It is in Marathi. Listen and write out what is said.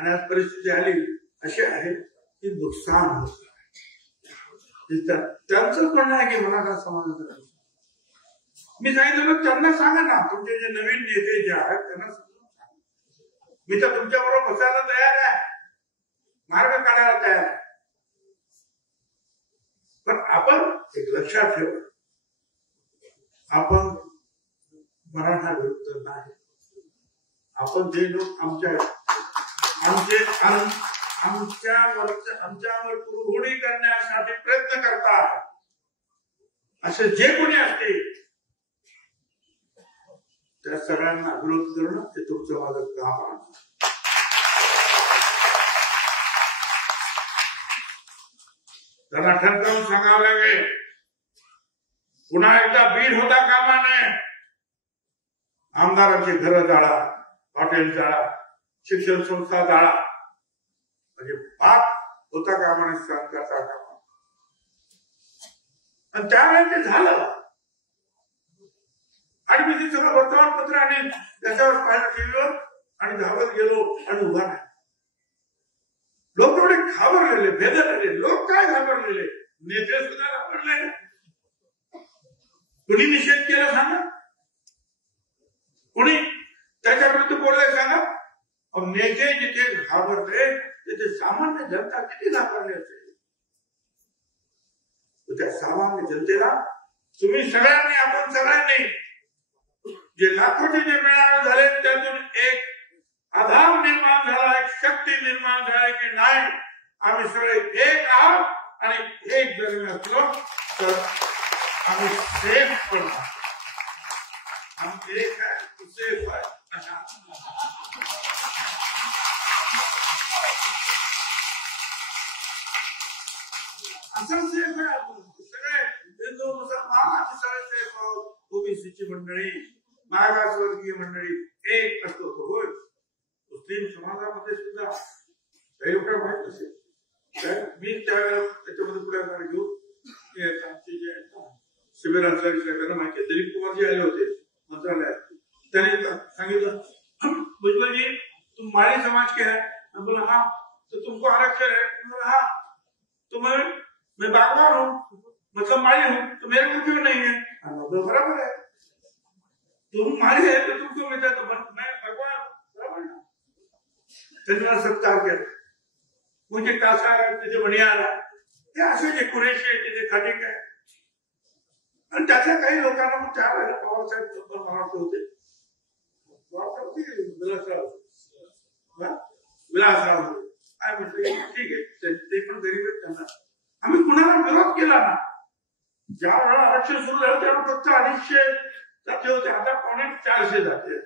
आणि आज परिस्थिती आली अशी आहे की नुकसान होत. त्यांचं म्हणणं आहे की मला काय समाजाचं. मी सांगितलं त्यांना सांगा ना, तुमचे जे नवीन नेते जे आहेत त्यांना समजून सांगा. मी तर तुमच्या बरोबर बसायला तयार आहे, मार्ग काढायला तयार आहे. पण आपण एक लक्षात ठेवा, आपण मराठा विरुद्ध नाही. आपण जे लोक आमच्यावर कुरघोडी करण्यासाठी प्रयत्न करतात, असे जे कोणी असतील त्या सगळ्यांना विरोध करणं हे तुमचं माझं काम आहे. त्यांना ठणकावून सांगावं लागेल, पुन्हा एकदा बीड होता कामा नये. आमदारांची घरं जाळा, हॉटेल जाळा, शिक्षण संस्था जाळा, म्हणजे पाप होता कामा नये, संताचा कामा. आणि त्यावेळेस ते झालं. आणि मी ते सगळं वर्तमानपत्र आणि त्याच्यावर पाहिलं टीव्हीवर आणि घाबरत गेलो आणि उभा नाही. लोक एवढे घाबरलेले, भेदरलेले. लोक काय घाबरलेले? नेते सुद्धा घाबरले. कुणी निषेध केला सांगा, कुणी त्याच्या विरुद्ध बोलले सांगा. नेते जिथे घाबरले तिथे सामान्य जनता किती घाबरले असेल. त्या सामान्य जनतेला तुम्ही सगळ्यांनी, आपण सगळ्यांनी जे लाखोचे जे मेळावे झाले त्यातून एक आधार निर्माण झाला, एक शक्ती निर्माण झाली की नाही आम्ही सगळे एक आहोत आणि एक जर मी असलो तर आम्ही सेफ पण आम्ही एक आहे, सेफ आहे. असं सेफ आहे. आपण सगळे हिंदू मुसलमान सगळे सेफ आहोत. ओबीसीची मंडळी, मागासवर्गीय मंडळी एक असतो. होय, मुस्लिम समाजामध्ये सुद्धा काही लोक माहित असेल. मी त्याच्यामध्ये पुढे घेऊन आमचे जे शिबिरातल्या विषयाला माहिती, दिलीप कुमारजी आले होते मंत्रालयात. त्यांनी सांगितलं, भुजबलजी तुम माली समाज के है? बोला हाँ. तो तुमको आरक्षण है? बोला हाँ. तो मैं बागवान हूँ, मतलब माली हूँ, तो मेरे को क्यों नहीं है? बराबर है, तुम माली है तो तुमको मिलता, तो मैं भगवान बराबर ना. त्यांना सत्कार केला. म्हणजे कासार आहे, तिथे बनियार आहे, ते असे जे कुरेशी आहे, तिथे खाटिक आहे. आणि त्याच्या काही लोकांना मग त्यावेळेला पवारसाहेब महाराष्ट्र होते, विलासराव होते. काय म्हटलं, ठीक आहे, ते पण गरीब आहेत, त्यांना आम्ही कुणाला विरोध केला ना. ज्या वेळेला आरक्षण सुरू झालं त्यावेळेला फक्त 250 जाते होते, आता 450 जाते.